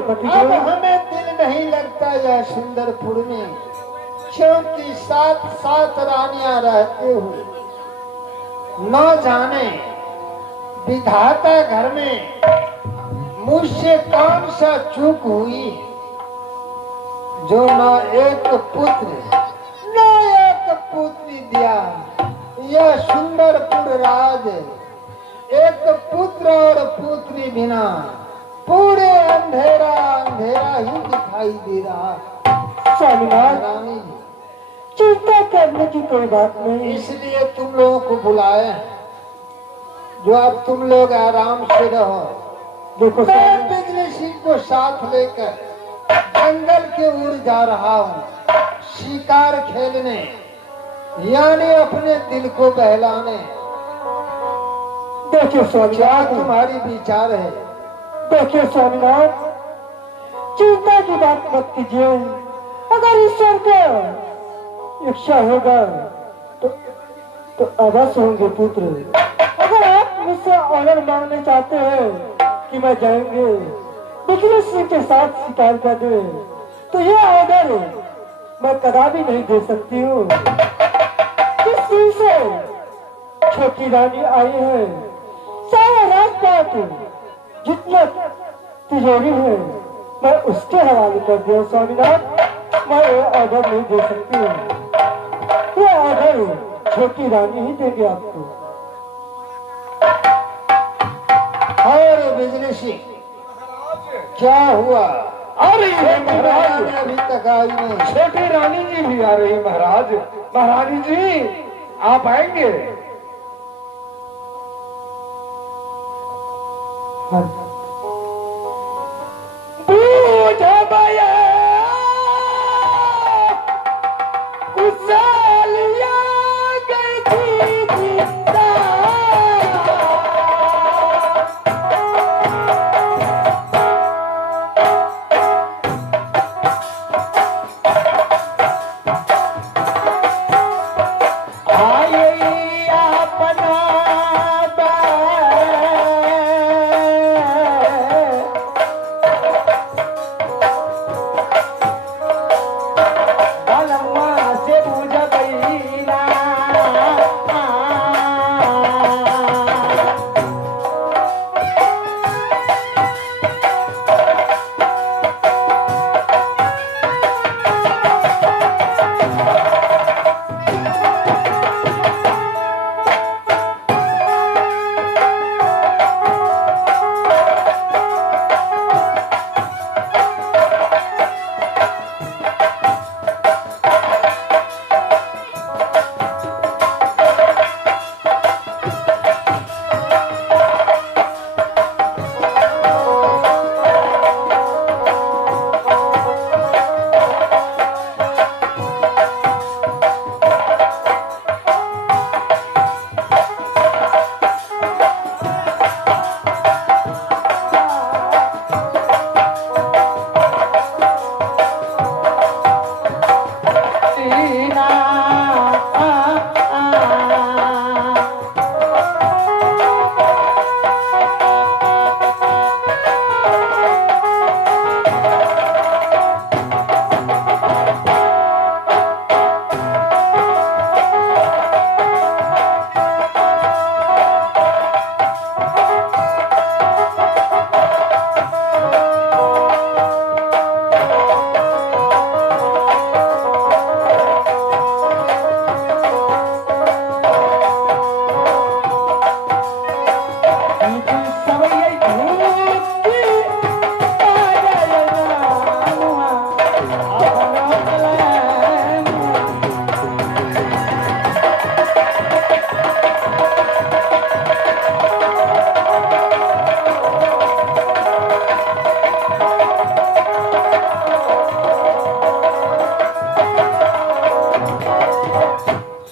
पति अब हमें दिल नहीं लगता यह सुंदरपुर में, क्योंकि साथ साथ रानियां रहते हुए न जाने विधाता घर में मुझसे कौन सा चूक हुई, जो न एक पुत्र न एक पुत्री दिया। यह सुंदरपुर राज एक पुत्र और पुत्री बिना पूरे अंधेरा अंधेरा ही दिखाई दे रहा। स्वामीनाथ, रानी चिंता करने की कोई बात नहीं। इसलिए तुम लोगों को बुलाया, जो अब तुम लोग आराम से रहो। देखो मैं बिजली सिंह को साथ लेकर जंगल की ओर जा रहा हूँ, शिकार खेलने, यानी अपने दिल को बहलाने। देखिए क्या स्वामीनाथ, तुम्हारी विचार है? देखिए स्वामीनाथ, चिंता की बात मत कीजिए। अगर ईश्वर का इच्छा होगा तो अवश्य होंगे पुत्र। अगर आप मुझसे ऑर्डर मांगने चाहते हैं कि मैं जाएंगे बिजली सिंह के साथ शिकार कर दे, तो यह ऑर्डर मैं कदापि नहीं दे सकती हूँ। जिस दिन से छोटी रानी आई है, सारा राजपाट जितना तिजोरी है मैं उसके हवाले कर दिया। स्वामीनाथ, मैं ये ऑर्डर नहीं दे सकती हूँ। ये ऑर्डर छोटी रानी ही देगी आपको। और बिजली सिंह, क्या हुआ? अरे महाराज, अभी तक आई नहीं। छोटी रानी जी भी आ रही महाराज। महारानी जी आप आएंगे? बूझ भया कुशलिया गई थी जीता।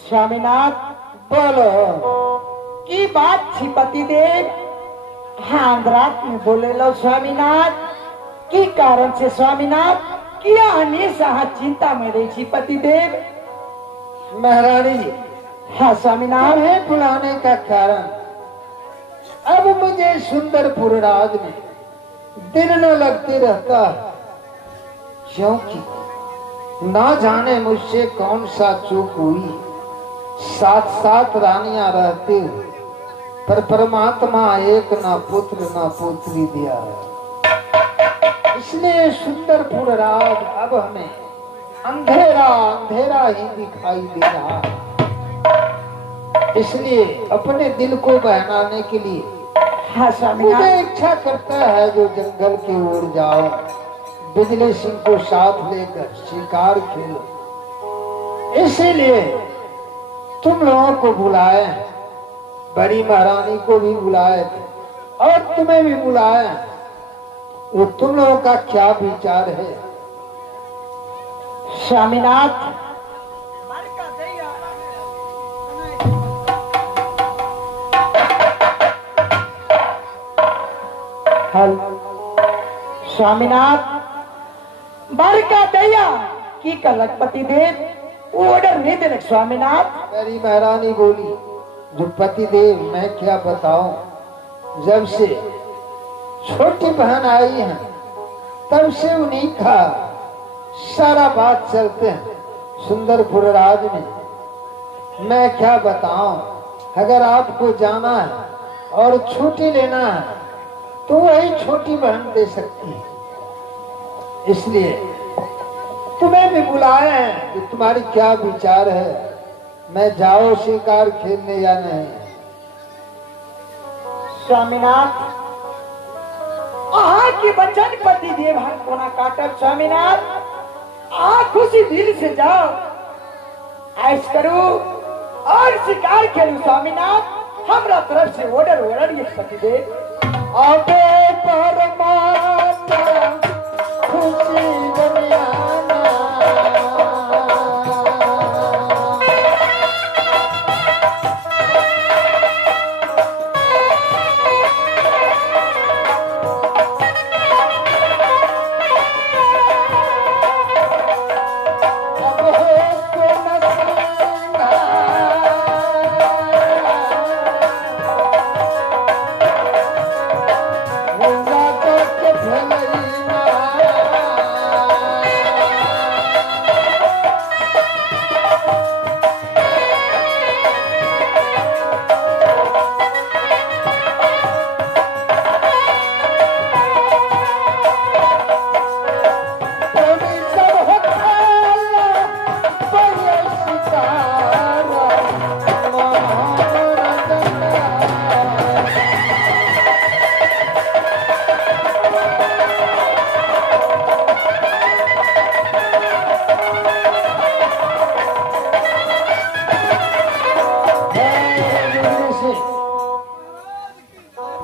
स्वामीनाथ, बोलो। की बात थी पतिदेव? हाँ रात में बोले लो स्वामीनाथ। की कारण से स्वामीनाथ? किया हमेशा चिंता में रही थी पतिदेव। महारानी जी, हाँ स्वामीनाथ। तुम्हें बुलाने का कारण, अब मुझे सुंदरपुर राज में दिन न लगते रहता है, क्योंकि ना जाने मुझसे कौन सा चूक हुई। साथ साथ रानियां रहते हुए पर परमात्मा एक ना पुत्र ना पुत्री दिया है। इसलिए सुंदरपुर राज अब हमें अंधेरा अंधेरा ही दिखाई दे रहा है। इसलिए अपने दिल को बहलाने के लिए हाँ स्वामीनाथ। मुझे इच्छा करता है जो जंगल की ओर जाओ, बिजली सिंह को साथ लेकर शिकार खेलो। इसीलिए तुम लोगों को बुलाए, बड़ी महारानी को भी बुलाए थे और तुम्हें भी बुलाया। वो तुम लोगों का क्या विचार है? स्वामीनाथ, हल स्वामीनाथ, बारिका दैया की कलकपति देव ऑर्डर नहीं देने स्वामीनाथ। मेरी महारानी बोली, जो पति देव मैं क्या बताऊं, जब से छोटी बहन आई है तब से उन्हीं का सारा बात चलते हैं सुंदरपुर राज में। मैं क्या बताऊं, अगर आपको जाना है और छुट्टी लेना है तो वही छोटी बहन दे सकती है। इसलिए तुम्हें भी बुलाया है कि तुम्हारी क्या विचार है, मैं जाओ शिकार खेलने या नहीं? स्वामीनाथ, आहा की बचन पति देव हर कोना काटब स्वामीनाथ। आ खुशी दिल से जाओ, ऐश करो और शिकार खेलो स्वामीनाथ। हमरा तरफ से ऑर्डर ये पति देव। अबे परमात्मा खुशी दुनियाना,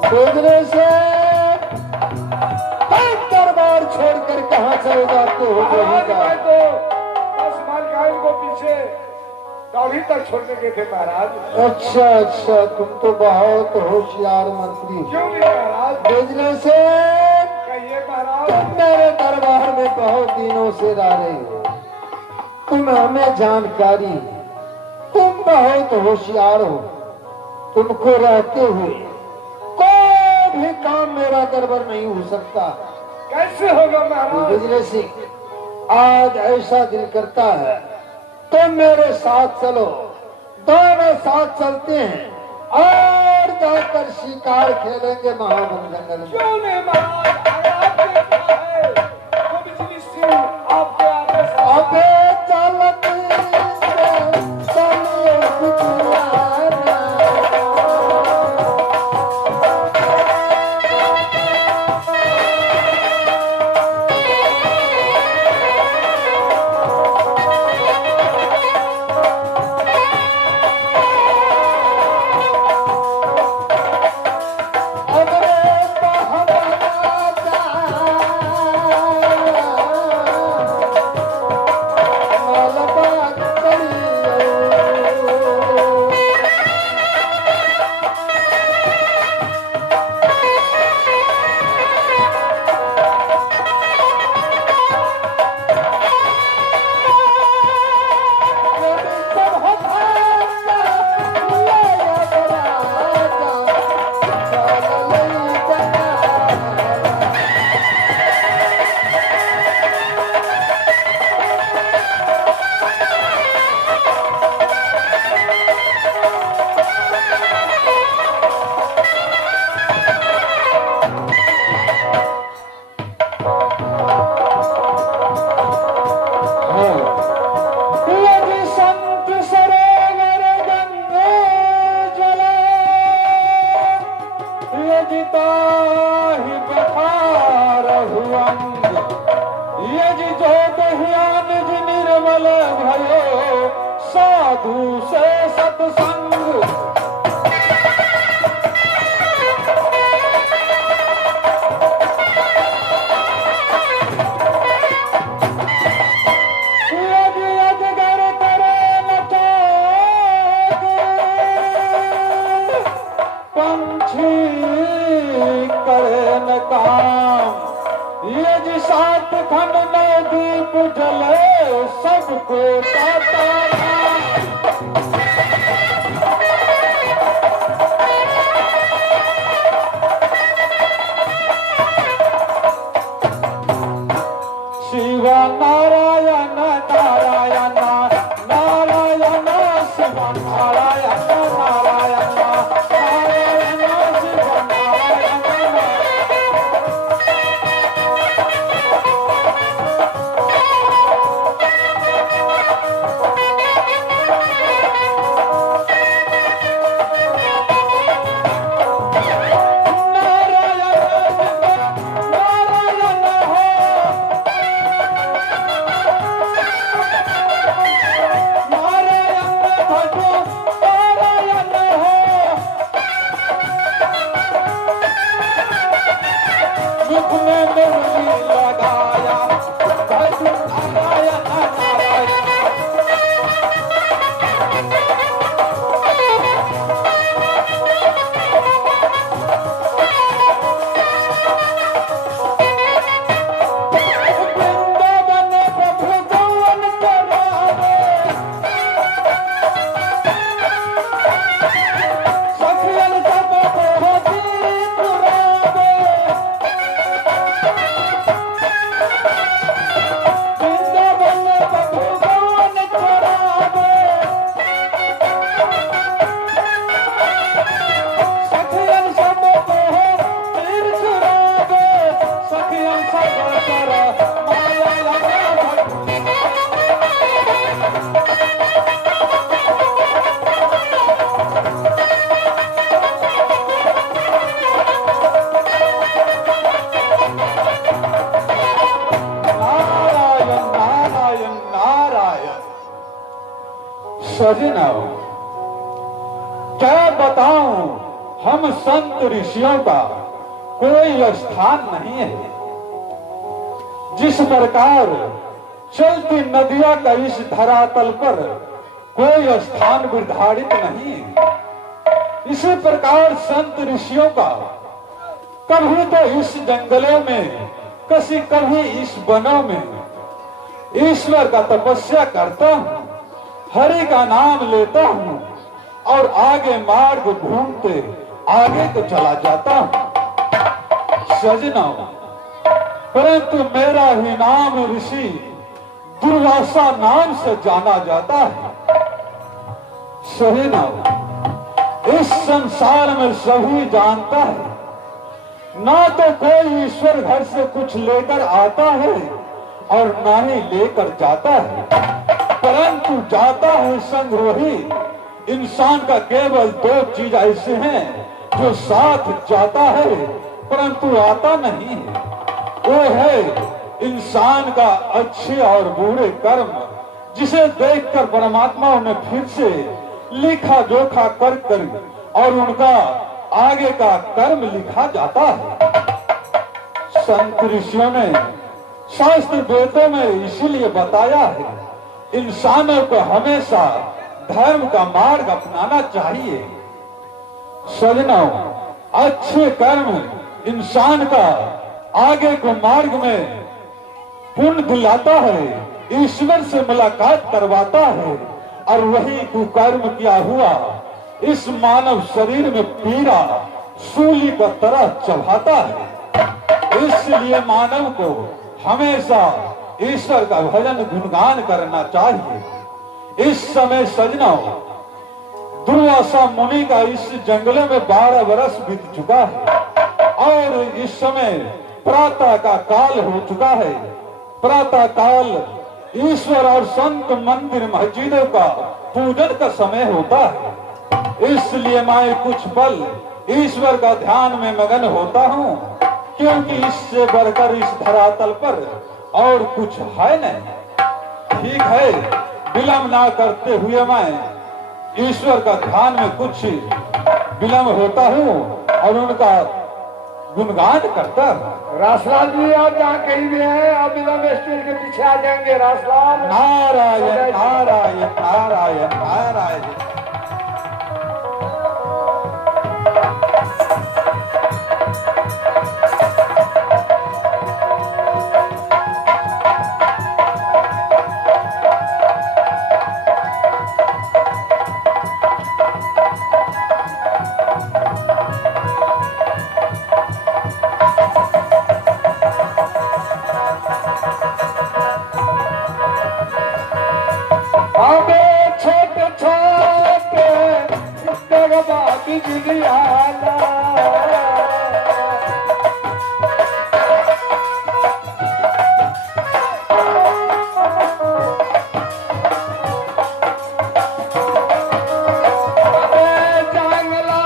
गुजरे से दरबार छोड़कर कहाँ चले जाते हो? बस मालकाइन को पीछे दाढ़ी तक छोड़ने गए थे महाराज। अच्छा अच्छा, तुम तो बहुत होशियार मंत्री। क्यों नहीं महाराज? गुजरे से कहिए महाराज। तुम मेरे दरबार में बहुत दिनों से रह रहे हो, तुम हमें जानकारी, तुम बहुत होशियार हो। तुमको रहते हुए कोई भी काम मेरा गड़बड़ नहीं हो सकता। कैसे होगा महाराज? गुजरे सिंह, आज ऐसा दिल करता है तुम मेरे साथ चलो, दोनों साथ चलते हैं और जाकर शिकार खेलेंगे महावन जंगल में। क्यों नहीं महाराज? अगर आपके इच्छा है तो बिजली सिंह आपके आदेश से अबे चलती चलिए बिजलियाना, अबे बहबना जा सफल भयो साधु से सत्संग। यदि अजगर करे न चाक, पंछी करे न काम, यदि सात खंड में दीप जले सबको ताता शिव नारायण नारायण नारायण शिव नारायण नारायण नारायण शिव नारायण। सजना क्या बताऊं, हम संत ऋषियों का कोई स्थान नहीं है। जिस प्रकार चलती नदियों का इस धरातल पर कोई स्थान निर्धारित नहीं है, इसी प्रकार संत ऋषियों का कभी तो इस जंगलों में, कभी इस वनों में ईश्वर का तपस्या करता हूं, हरि का नाम लेता हूं और आगे मार्ग ढूंढते आगे तो चला जाता हूं। सजना, परंतु मेरा ही नाम ऋषि दुर्वासा नाम से जाना जाता है। सजना, इस संसार में सभी जानता है, ना तो कोई ईश्वर घर से कुछ लेकर आता है और ना ही लेकर जाता है, परंतु जाता है संग वही। इंसान का केवल दो चीज ऐसे हैं जो साथ जाता है परंतु आता नहीं है। वो है इंसान का अच्छे और बुरे कर्म, जिसे देखकर परमात्मा ने फिर से लिखा जोखा कर और उनका आगे का कर्म लिखा जाता है। संत ऋषियों ने शास्त्र वेदों में इसीलिए बताया है, इंसानों को हमेशा धर्म का मार्ग अपनाना चाहिए। सजनों, अच्छे कर्म इंसान का आगे को मार्ग में पुण्य दिलाता है, ईश्वर से मुलाकात करवाता है, और वही कुकर्म क्या हुआ इस मानव शरीर में पीड़ा सूली का तरह चढ़ाता है। इसलिए मानव को हमेशा ईश्वर का भजन गुणगान करना चाहिए। इस समय सजनों, दुर्वासा मुनि का इस जंगलों में 12 वर्ष बीत चुका है और इस समय प्रातः का काल हो चुका है। प्रातः काल ईश्वर और संत मंदिर मस्जिदों का पूजन का समय होता है। इसलिए मैं कुछ पल ईश्वर का ध्यान में मगन होता हूँ, क्योंकि इससे बढ़कर इस धरातल पर और कुछ है नहीं। ठीक है, विलम्ब ना करते हुए मैं ईश्वर का ध्यान में कुछ विलम्ब होता हूँ और उनका गुणगान करता हूँ। रासलाल जी, आप जहाँ कहीं भी हैं, आप विलम्ब स्टेज के पीछे आ जाएंगे। रासलाल, नारायण नारायण नारायण नारायण। छोटे छोटे बिजली आला, जंगला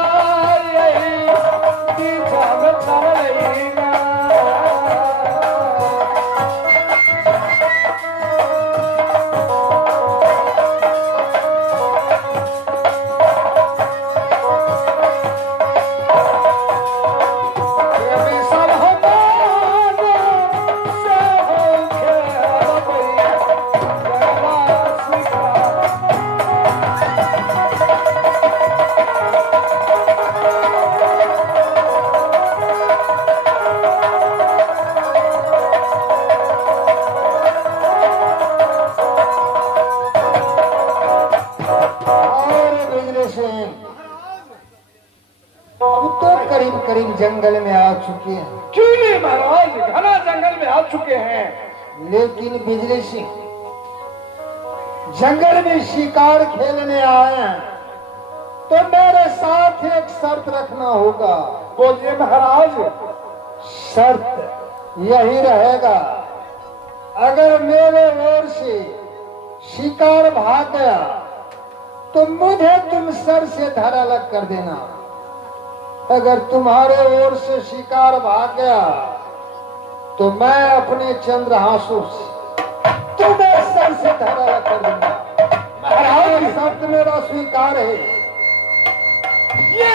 अब तो करीब करीब जंगल में आ चुके हैं। क्यों नहीं महाराज, घना जंगल में आ चुके हैं। लेकिन बिजली सिंह, जंगल में शिकार खेलने आए हैं तो मेरे साथ एक शर्त रखना होगा। बोलिए महाराज। शर्त यही रहेगा, अगर मेरे ओर से शिकार भाग गया तो मुझे तुम सर से धड़ अलग कर देना। अगर तुम्हारे ओर से शिकार भाग गया तो मैं अपने चंद्रहासों से तुम्हें सर से धड़ अलग कर दूंगा। महाराज, शब्द मेरा स्वीकार है। ये